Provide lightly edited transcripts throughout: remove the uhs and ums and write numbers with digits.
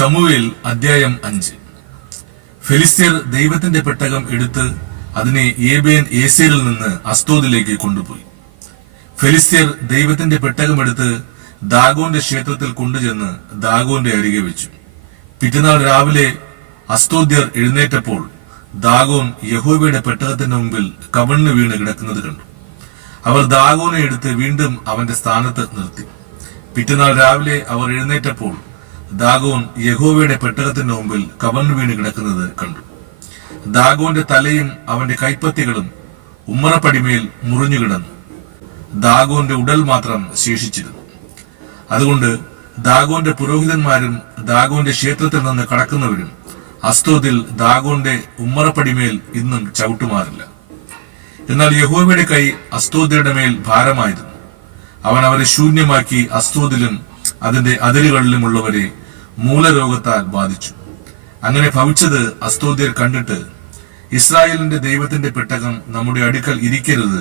ശമൂവേൽ അധ്യായം 5. ഫെലിസ്ത്യർ ദൈവത്തിന്റെ പെട്ടകം എടുത്ത് അതിനെ ഏബേൻ ഏസേരിൽ നിന്ന് അസ്തോദിലേക്ക് കൊണ്ടുപോയി. ഫെലിസ്ത്യർ ദൈവത്തിന്റെ പെട്ടകം എടുത്ത് ദാഗോന്റെ ക്ഷേത്രത്തിൽ കൊണ്ടുചെന്ന് ദാഗോന്റെ അരികെ വെച്ചു. പിറ്റന്നാൾ രാവിലെ അസ്തോദ്യർ എഴുന്നേറ്റപ്പോൾ ദാഗോൻ യഹോവയുടെ പെട്ടകത്തിന്റെ മുമ്പിൽ കവിണ്ണു വീണ് കിടക്കുന്നത് കണ്ടു. അവർ ദാഗോനെ എടുത്ത് വീണ്ടും അവന്റെ സ്ഥാനത്ത് നിർത്തി. പിറ്റന്നാൾ രാവിലെ അവർ എഴുന്നേറ്റപ്പോൾ ദാഗോൻ യഹോവയുടെ പെട്ടകത്തിന്റെ മുമ്പിൽ കവിണ്ണു വീണ് കിടക്കുന്നത് കണ്ടു. ദാഗോന്റെ തലയും അവന്റെ കൈപ്പത്തികളും ഉമ്മറപ്പടിമേൽ മുറിഞ്ഞുകിടന്നു. ദാഗോന്റെ ഉടൽ മാത്രം ശേഷിച്ചിരുന്നു. അതുകൊണ്ട് ദാഗോന്റെ പുരോഹിതന്മാരും ദാഗോന്റെ ക്ഷേത്രത്തിൽ നിന്ന് കടക്കുന്നവരും അസ്തോദിൽ ദാഗോന്റെ ഉമ്മറപ്പടിമേൽ ഇന്നും ചവിട്ടുമാറില്ല. എന്നാൽ യഹോവയുടെ കൈ അസ്തോദ്യരുടെ മേൽ ഭാരമായിരുന്നു. അവൻ അവരെ ശൂന്യമാക്കി അസ്തോദിലും അതിന്റെ അതിരുകളിലുമുള്ളവരെ മൂലരോഗത്താൽ ബാധിച്ചു. അങ്ങനെ ഭവിച്ചത് അസ്തോദ്യർ കണ്ടിട്ട്, ഇസ്രായേലിന്റെ ദൈവത്തിന്റെ പെട്ടകം നമ്മുടെ അടുക്കൽ ഇരിക്കരുത്,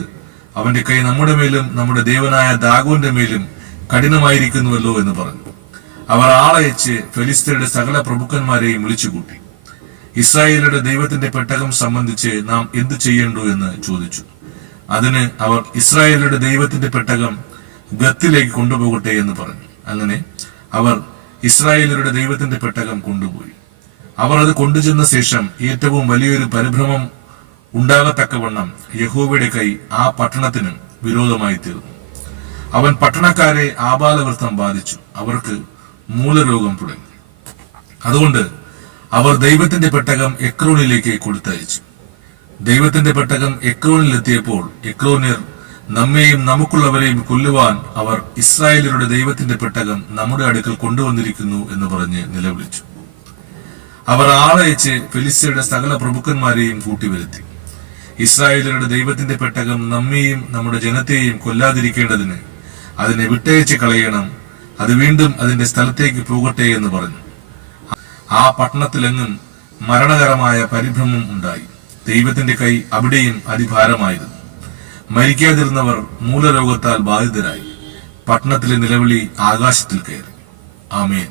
അവന്റെ കൈ നമ്മുടെ മേലും നമ്മുടെ ദേവനായ ദാഗോന്റെ മേലും കഠിനമായിരിക്കുന്നുവല്ലോ എന്ന് പറഞ്ഞു. അവർ ആളയച്ച് ഫെലിസ്ത്യരുടെ സകല പ്രഭുക്കന്മാരെയും വിളിച്ചുകൂട്ടി. ഇസ്രായേലിന്റെ ദൈവത്തിന്റെ പെട്ടകം സംബന്ധിച്ച് നാം എന്തു ചെയ്യേണ്ടു എന്ന് ചോദിച്ചു. അതിന് അവർ ഇസ്രായേലിന്റെ ദൈവത്തിന്റെ പെട്ടകം ഗത്തിലേക്ക് കൊണ്ടുപോകട്ടെ എന്ന് പറഞ്ഞു. അങ്ങനെ അവർ ഇസ്രായേലരുടെ ദൈവത്തിന്റെ പെട്ടകം കൊണ്ടുപോയി. അവർ അത് കൊണ്ടുചെന്ന ശേഷം ഏറ്റവും വലിയൊരു പരിഭ്രമം ഉണ്ടാകത്തക്കവണ്ണം യഹോവയുടെ കൈ ആ പട്ടണത്തിന് വിരോധമായി തീർന്നു. അവൻ പട്ടണക്കാരെ ആബാലവൃത്തം ബാധിച്ചു. അവർക്ക് മൂലരോഗം തുടങ്ങി. അതുകൊണ്ട് അവർ ദൈവത്തിന്റെ പെട്ടകം എക്രോനിലേക്ക് കൊടുത്തയച്ചു. ദൈവത്തിന്റെ പെട്ടകം എക്രോനിലെത്തിയപ്പോൾ എക്രോന്യർ നമ്മെയും നമുക്കുള്ളവരെയും കൊല്ലുവാൻ അവർ ഇസ്രായേലരുടെ ദൈവത്തിന്റെ പെട്ടകം നമ്മുടെ അടുക്കൽ കൊണ്ടുവന്നിരിക്കുന്നു എന്ന് പറഞ്ഞ് നിലവിളിച്ചു. അവർ ആളയച്ച് ഫെലിസ്ത്യരുടെ സകല പ്രഭുക്കന്മാരെയും കൂട്ടിവരുത്തി. ഇസ്രായേലരുടെ ദൈവത്തിന്റെ പെട്ടകം നമ്മെയും നമ്മുടെ ജനത്തെയും കൊല്ലാതിരിക്കേണ്ടതിന് അതിനെ വിട്ടയച്ച് കളയണം, അത് വീണ്ടും അതിന്റെ സ്ഥലത്തേക്ക് പോകട്ടെ എന്ന് പറഞ്ഞു. ആ പട്ടണത്തിലെങ്ങും മരണകരമായ പരിഭ്രമം ഉണ്ടായി. ദൈവത്തിന്റെ കൈ അവിടെയും അതിഭാരമായിരുന്നു. മരിക്കാതിരുന്നവർ മൂലരോഗത്താൽ ബാധിതരായി. പട്ടണത്തിലെ നിലവിളി ആകാശത്തിൽ കയറി. ആമേൻ.